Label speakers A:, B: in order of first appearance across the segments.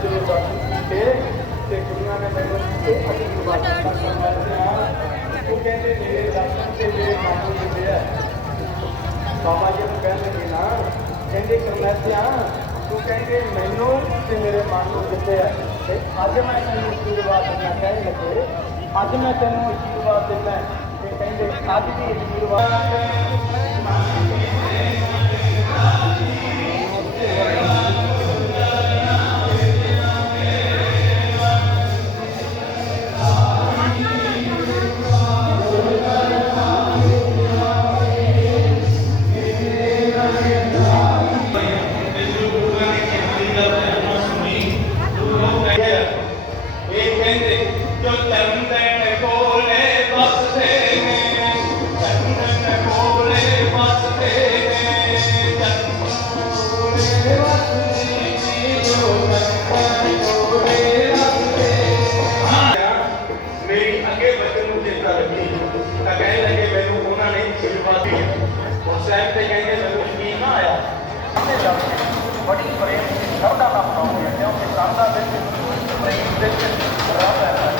A: ਤੇਰੇ ਦਰਸ਼ਨ ਤੇ ਕੁੜੀਆਂ ਨੇ ਮੈਨੂੰ ਇਹ ਅਸ਼ੀਰਵਾਦ ਉਹ ਕਹਿੰਦੇ ਮੇਰੇ ਦਰਸ਼ਨ ਤੇ ਮੇਰੇ ਮਨ ਨੂੰ ਆ ਬਾਬਾ ਜੀ ਨੂੰ ਕਹਿਣ ਲੱਗੇ ਨਾ ਕਹਿੰਦੇ ਕਰਮੈਸਿਆ ਤੂੰ ਕਹਿੰਦੇ ਮੈਨੂੰ ਤੇ ਮੇਰੇ ਮਨ ਨੂੰ ਦਿੱਤੇ ਆ ਤੇ ਅੱਜ ਮੈਂ ਤੈਨੂੰ ਆਸ਼ੀਰਵਾਦ ਦੇਣਾ ਕਹਿਣ ਲੱਗੇ ਅੱਜ ਮੈਂ ਤੈਨੂੰ ਆਸ਼ੀਰਵਾਦ ਦਿੰਦਾ ਤੇ ਕਹਿੰਦੇ ਅੱਜ ਦੀ ਆਸ਼ੀਰਵਾਦ ਬੜੀ ਪ੍ਰੇਮ ਸ਼ਰਧਾ ਨਾਲ ਪਾਉਂਦੇ ਕਿਉਂਕਿ ਸ਼ਰਧਾ ਵਿੱਚ ਪ੍ਰੇਮ ਵਿੱਚ ਰੱਬ ਹੈ।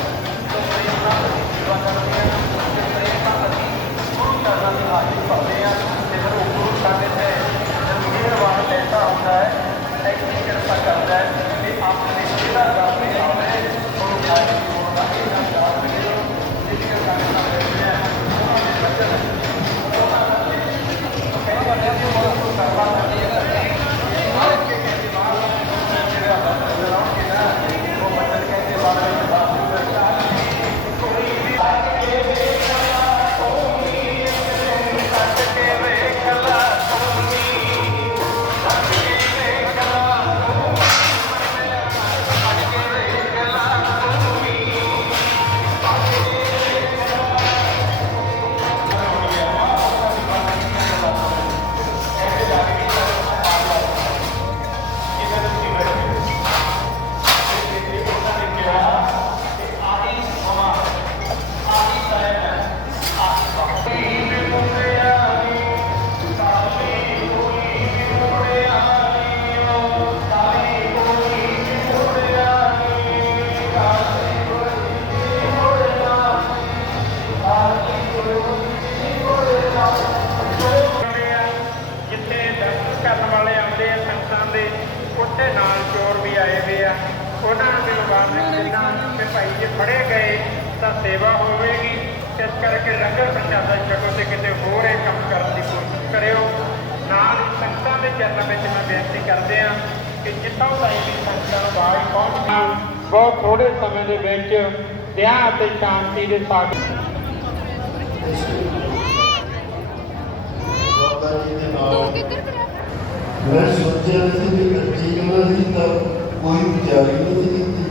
A: ਜੋ ਪ੍ਰੇਮ ਨਾਲ ਅਸੀਂ ਜੀਵਨ ਕਰਦੇ ਹਾਂ ਤੇ ਪ੍ਰੇਮ ਨਾਲ ਅਸੀਂ ਗੁਰੂ ਚਰਨਾਂ ਦੀ ਹਾਜ਼ਰੀ ਭਰਦੇ ਹਾਂ ਤੇ ਫਿਰ ਉਹ ਗੁਰੂ ਸਾਡੇ ਤੇ ਮਿਹਰਬਾਨ ਲੈਂਦਾ ਹੁੰਦਾ ਹੈ ਇੱਕ ਕਿਰਪਾ ਕਰਦਾ ਹੈ ਕਿ ਆਪਣੇ ਜਿਹੜਾ ਕਰਦੇ ਆਵੇ, ਗੁਰੂ ਸਾਹਿਬ ਦੀ ਮੋਹ ਇਹ ਨਾਮ ਯਾਦ ਰੱਖਿਓ ਜਿਸ ਕੇ
B: ਉੱਥੇ ਨਾਲ ਚੋਰ ਵੀ ਆਏ ਹੋਏ ਆ। ਉਹਨਾਂ ਨੂੰ ਵੀ ਵਾਰਨਿੰਗ ਦਿੰਦਾ ਕਿ ਭਾਈ ਜੇ ਫੜੇ ਗਏ ਤਾਂ ਸੇਵਾ ਹੋਵੇਗੀ। ਇਸ ਕਰਕੇ ਲੰਗਰ ਪ੍ਰਸ਼ਾਦਾ ਛਕੋ ਤੇ ਕਿਤੇ ਹੋਰ ਇਹ ਕੰਮ ਕਰਨ ਦੀ ਕੋਸ਼ਿਸ਼ ਕਰਿਓ। ਨਾਲ ਹੀ ਸੰਗਤਾਂ ਦੇ ਚਰਨਾਂ ਵਿੱਚ ਮੈਂ ਬੇਨਤੀ ਕਰਦੇ ਆ ਕਿ ਜਿੱਥੋਂ ਤਾਈਂ ਵੀ ਸੰਗਤਾਂ ਨੂੰ ਆਵਾਜ਼ ਪਹੁੰਚਦੀ ਬਹੁਤ ਥੋੜੇ ਸਮੇਂ ਦੇ ਵਿੱਚ ਵਿਆਹ ਅਤੇ ਸ਼ਾਂਤੀ ਦੇ ਸਾਥ
C: ਬਾਬਾ ਜੀ ਦੇ ਨਾਲ ਮੈਂ ਸੋਚਿਆ ਸੀ ਵੀ ਕੱਚੀ ਕਲਾ ਸੀ ਤਾਂ ਕੋਈ ਵਿਚਾਰੀ ਨਹੀਂ ਸੀ ਕੀਤੀ।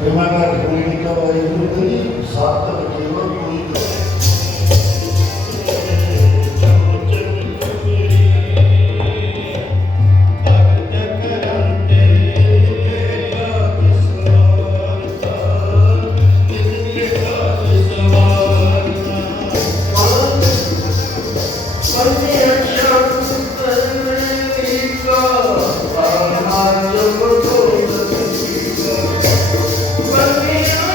C: ਫਿਰ ਮੈਂ ਘਰ ਕਲੀਨਿਕਾ ਵਾਲੀ ਨੂੰ ਕਹੀ ਸੱਤ ਵਜੇ ਕੋਈ Thank you.